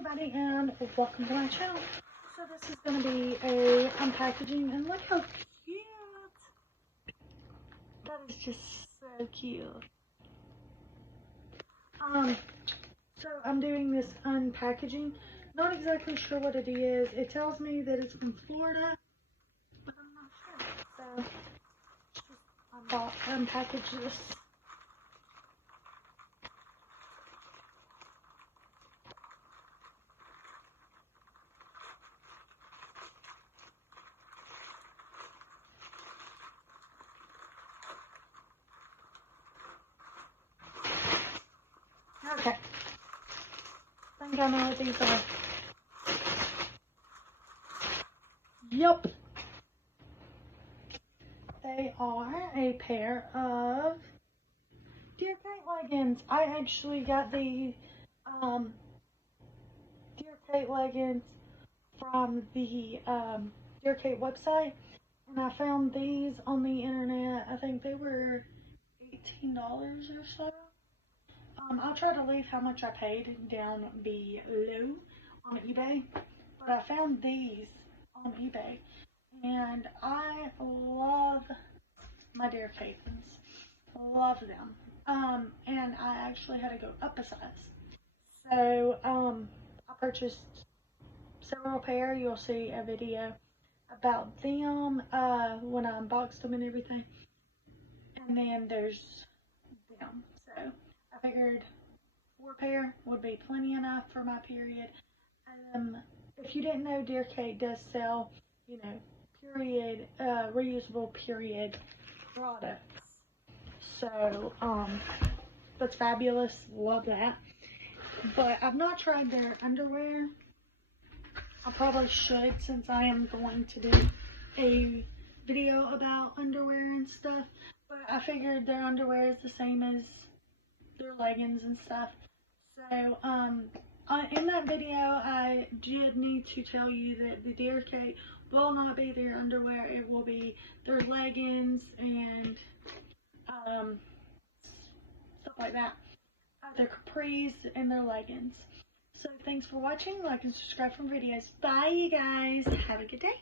everybody, and welcome to my channel. So this is going to be a unpackaging, and look how cute. That is just so cute. So I'm doing this unpackaging. Not exactly sure what it is. It tells me that it's from Florida, but I'm not sure. So I'm unpackage this. Okay. I think I know what these are. Yup. They are a pair of Deer Kate leggings. I actually got the Deer Kate leggings from the Deer Kate website, and I found these on the internet. I think they were $18 or so. I'll try to leave how much I paid down below on eBay, but I found these on eBay, and I love my Deer Cates. Love them. And I actually had to go up a size. So, I purchased several pair. You'll see a video about them, when I unboxed them and everything. And then there's them. So, I figured 4 pair would be plenty enough for my period. If you didn't know, Deer Kate does sell, period, reusable period products. So, that's fabulous. Love that. But I've not tried their underwear. I probably should, since I am going to do a video about underwear and stuff. But I figured their underwear is the same as their leggings and stuff. So, in that video, I did need to tell you that the Deer Kate will not be their underwear. It will be their leggings and stuff like that. Their capris and their leggings. So thanks for watching. Like and subscribe for videos. Bye, you guys. Have a good day.